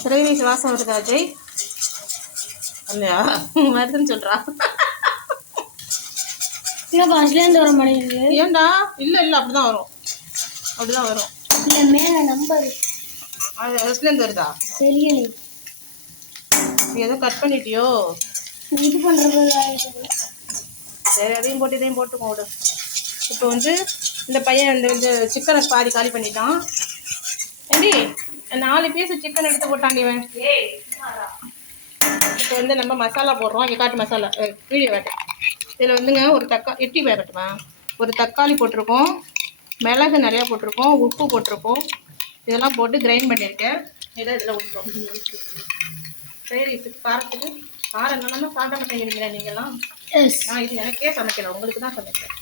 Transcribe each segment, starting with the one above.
Fried rice வாசம் வருதா அஜய்? இல்லையா? வருதுன்னு சொல்கிறா. இன்னும் ஃபர்ஸ்ட்லேருந்து வர மாட்டேங்குது. ஏன்டா? இல்லை அப்படிதான் வரும். அப்படிதான் வரும். இல்லை மேலே நம்பர் அது ஃபர்ஸ்ட்லேருந்து வருதா? தெரியலை. நீ எதுவும் கட் பண்ணிட்டியோ? இது பண்ணுறது. சரி, அதையும் போட்டுக்கோ விடு. இப்போ வந்து இந்த பையன் இந்த சிக்கனை பாதி காலி பண்ணிட்டான். ஏண்டி 4 பீஸ் சிக்கன் எடுத்து போட்டாண்டி இவன். இப்போ வந்து நம்ம மசாலா போடுறோம். இங்கே காட்டு மசாலா வீடியோ வேட்டேன். இதில் வந்துங்க ஒரு எட்டி வேகட்டுமா, ஒரு தக்காளி போட்டிருக்கோம், மிளகு நிறையா போட்டிருக்கோம், உப்பு போட்டிருக்கோம். இதெல்லாம் போட்டு கிரைண்ட் பண்ணியிருக்கேன். இதில் விட்டுரும். ஃப்ரைட் ரைஸுக்கு காரத்துக்கு காரம் என்னென்னா சாப்பிட மாட்டேங்கிறீங்களா நீங்கள்லாம்? நான் இது எனக்கே சமைக்கல, உங்களுக்கு தான் சமைக்கிறேன்.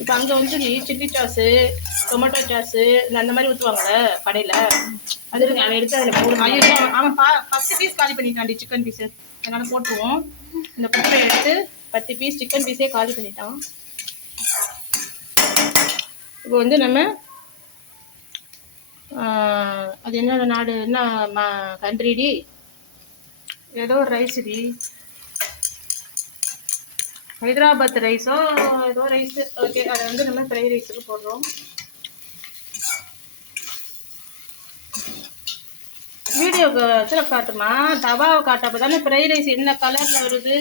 இப்போ அங்கே வந்து சில்லி சாஸு, டொமேட்டோ சாஸு அந்த மாதிரி ஊற்றுவாங்கள்ல கடையில், அது இருக்கு. அவன் எடுத்து அதில் போடுவான். ஐயோ, அவன் 10 பீஸ் காலி பண்ணிட்டான்டி சிக்கன் பீஸு. அதனால் போட்டுருவோம். இந்த குப்பையை எடுத்து 10 பீஸ் சிக்கன் பீஸே காலி பண்ணிட்டான். இப்போ வந்து நம்ம அது என்ன நாடு, என்ன கண்ட்ரிடி, ஏதோ ஒரு ரைஸுடி, ஹைதராபாத் ரைஸோ ஏதோ ரைஸு. ஓகே, அதை வந்து நம்ம ஃப்ரைட் ரைஸுக்கு போடுறோம். வீடியோக்கு வச்சுல காட்டுமா, தவாவை காட்டப்போ தானே ஃப்ரைட் ரைஸ் என்ன கலரில் வருது,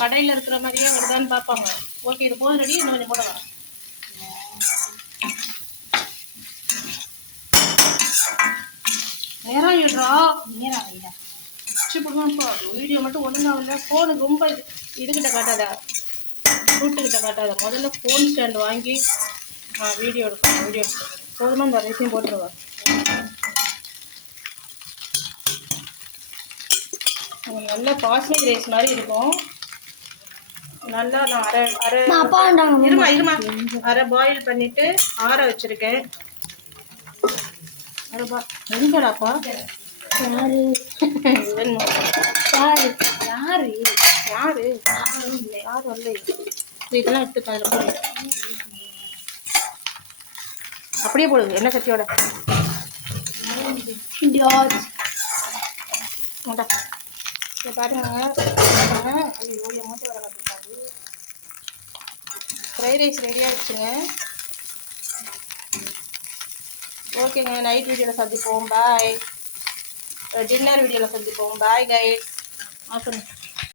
கடையில் இருக்கிற மாதிரியே வருதான்னு பார்ப்பாங்க. ஓகே, இது போதும் ரெடி. இன்னும் கொஞ்சம் போடலாம். நேரம் ஆகிடுறா. நேரம் ஆகிடா. வீடியோ மட்டும் ஒழுங்காக இல்லை. ஃபோனு ரொம்ப இதுகிட்ட காட்டாத, ரூட்டுக்கிட்ட காட்டாத. முதல்ல ஃபோன் ஸ்டாண்ட் வாங்கி வீடியோ எடுக்கணும். போதுமா? இந்த ரைஸையும் போட்டுருவேன். நல்ல பாஸ்மதி ரைஸ் மாதிரி இருக்கும். நல்லா நான் இருமா அரை பாயில் பண்ணிட்டு ஆற வச்சிருக்கேன். எங்கடாப்பா? யாரு இல்லை. இதெல்லாம் எடுத்து அதில் போடு. அப்படியே போடுது என்ன சட்டியோட. பாருங்க, ஃப்ரைட் ரைஸ் ரெடி ஆகிடுச்சுங்க. ஓகேங்க, நைட் வீடியோவில் சந்திப்போம். பாய். டின்னர் வீடியோவில் சந்திப்போம். Bye guys. ஆஃப் பண்ணு.